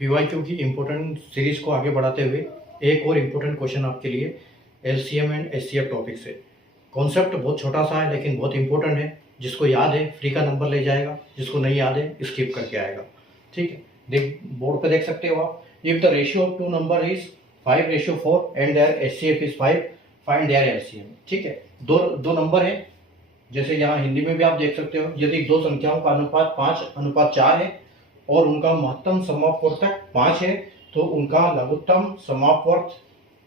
PYQ की important series को आगे बढ़ाते हुए एक और इम्पोर्टेंट क्वेश्चन आपके लिए एलसीएम एंड एचसीएफ टॉपिक से। कॉन्सेप्ट बहुत छोटा सा है लेकिन बहुत इंपॉर्टेंट है। जिसको याद है फ्री का नंबर ले जाएगा, जिसको नहीं याद है स्किप करके आएगा। ठीक है, देख बोर्ड पे देख सकते हो आप। If the ratio of two number is 5:4 and their HCF is 5, find their LCM. ठीक है, दो नंबर है, जैसे यहाँ हिंदी में भी आप देख सकते हो। यदि दो संख्याओं का अनुपात 5:4 है और उनका महत्तम समापवर्तक 5 है तो उनका लघुत्तम समापवर्त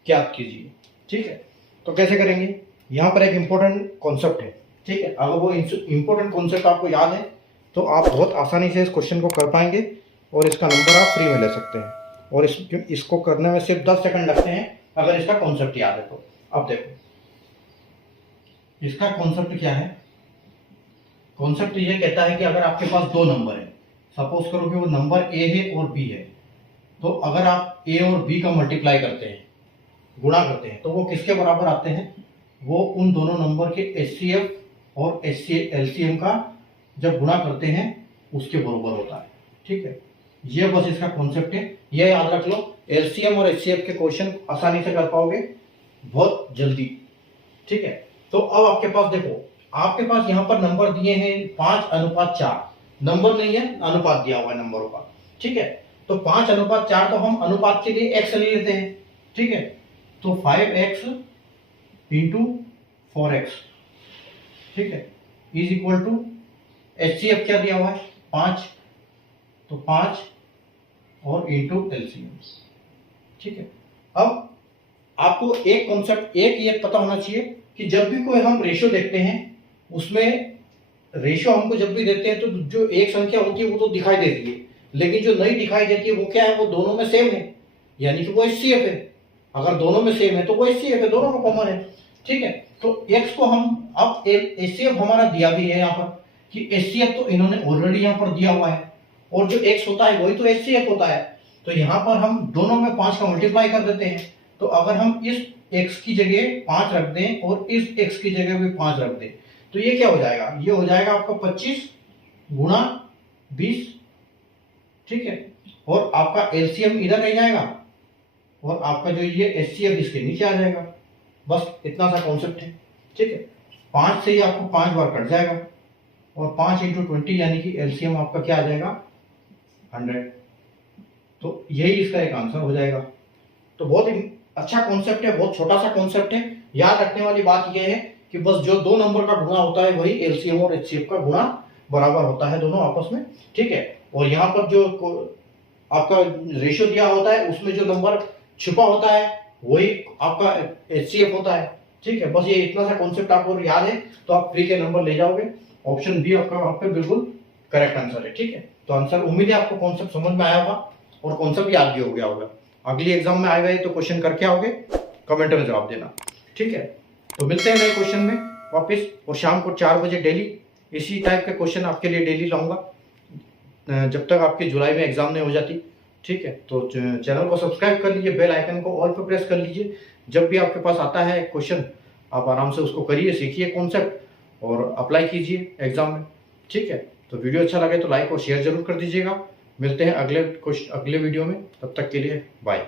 ज्ञात कीजिए। ठीक है, तो कैसे करेंगे? यहाँ पर एक इम्पोर्टेंट कॉन्सेप्ट है। ठीक है, अगर वो इम्पोर्टेंट कॉन्सेप्ट आपको याद है तो आप बहुत आसानी से इस क्वेश्चन को कर पाएंगे और इसका नंबर आप फ्री में ले सकते हैं। और इसको करने में सिर्फ 10 सेकंड लगते हैं अगर इसका कॉन्सेप्ट याद है तो। अब देखो इसका कॉन्सेप्ट क्या है। कॉन्सेप्ट ये कहता है कि अगर आपके पास दो नंबर है, सपोज करो कि वो नंबर ए है और बी है, तो अगर आप ए और बी का मल्टीप्लाई करते हैं, गुणा करते हैं, तो वो किसके बराबर आते हैं? वो उन दोनों नंबर के एचसीएफ और एलसीएम का जब गुणा करते हैं उसके बराबर होता है। ठीक है, ये बस इसका कॉन्सेप्ट है, ये याद रख लो। एलसीएम और एचसीएफ के क्वेश्चन आसानी से कर पाओगे बहुत जल्दी। ठीक है, तो अब आपके पास देखो, आपके पास यहाँ पर नंबर दिए हैं 5:4, नंबर नहीं है, अनुपात दिया हुआ है नंबरों का। ठीक है, तो 5:4 तो हम अनुपात के लिए x ले लेते हैं। ठीक है, तो 5x इंटू 4x, ठीक है, इज इक्वल टू एचसीएफ क्या दिया हुआ है 5, तो 5 और इंटू एलसीएम। ठीक है, अब आपको एक कॉन्सेप्ट ये पता होना चाहिए कि जब भी कोई हम रेशियो देखते हैं उसमें रेशियो हमको जब भी देते हैं तो जो एक संख्या होती है वो तो दिखाई देती है, लेकिन जो नहीं दिखाई देती है वो क्या है? वो दोनों में सेम है, यानी कि वो एचसीएफ है। अगर दोनों में सेम है तो वो एचसीएफ है, दोनों में कॉमन है। ठीक है, तो एक्स को हम अब एचसीएफ हमारा दिया भी है यहाँ पर कि एचसीएफ तो इन्होंने ऑलरेडी यहाँ पर दिया हुआ है और जो एक्स होता है वही तो एचसीएफ होता है। तो यहाँ पर हम दोनों में 5 का मल्टीप्लाई कर देते हैं। तो अगर हम इस x की जगह 5 रख दें और इस x की जगह भी 5 रख दें तो ये क्या हो जाएगा? ये हो जाएगा आपका 25 गुणा 20। ठीक है, और आपका एलसीएम इधर रह जाएगा और आपका जो ये एचसीएफ इसके नीचे आ जाएगा। बस इतना सा कॉन्सेप्ट है। ठीक है, 5 से ही आपको 5 बार कट जाएगा और 5 × 20 यानी कि एलसीएम आपका क्या आ जाएगा? 100। तो यही इसका एक आंसर हो जाएगा। तो बहुत ही अच्छा कॉन्सेप्ट है, बहुत छोटा सा कॉन्सेप्ट है। याद रखने वाली बात यह है कि बस जो दो नंबर का गुणा होता है वही एलसीएम और एचसीएफ का गुणा बराबर होता है दोनों आपस में। ठीक है, और यहाँ पर जो आपका रेशियो दिया होता है उसमें जो नंबर छुपा होता है वही आपका एचसीएफ होता है। ठीक है, बस ये इतना सा कॉन्सेप्ट आपको याद है तो आप फ्री के नंबर ले जाओगे। ऑप्शन बी आपका वहां पे बिल्कुल करेक्ट आंसर है। ठीक है, तो आंसर उम्मीद है आपको कॉन्सेप्ट समझ में आया होगा और कॉन्सेप्ट याद भी हो गया होगा। अगली एग्जाम में आए हुए तो क्वेश्चन करके आओगे, कमेंट में जवाब देना। ठीक है, तो मिलते हैं नए क्वेश्चन में वापस, और शाम को 4 बजे डेली इसी टाइप के क्वेश्चन आपके लिए डेली लाऊंगा जब तक आपकी जुलाई में एग्जाम नहीं हो जाती। ठीक है, तो चैनल को सब्सक्राइब कर लीजिए, बेल आइकन को ऑल पे प्रेस कर लीजिए। जब भी आपके पास आता है क्वेश्चन आप आराम से उसको करिए, सीखिए कॉन्सेप्ट और अप्लाई कीजिए एग्जाम में। ठीक है, तो वीडियो अच्छा लगे तो लाइक और शेयर जरूर कर दीजिएगा। मिलते हैं अगले वीडियो में, तब तक के लिए बाय।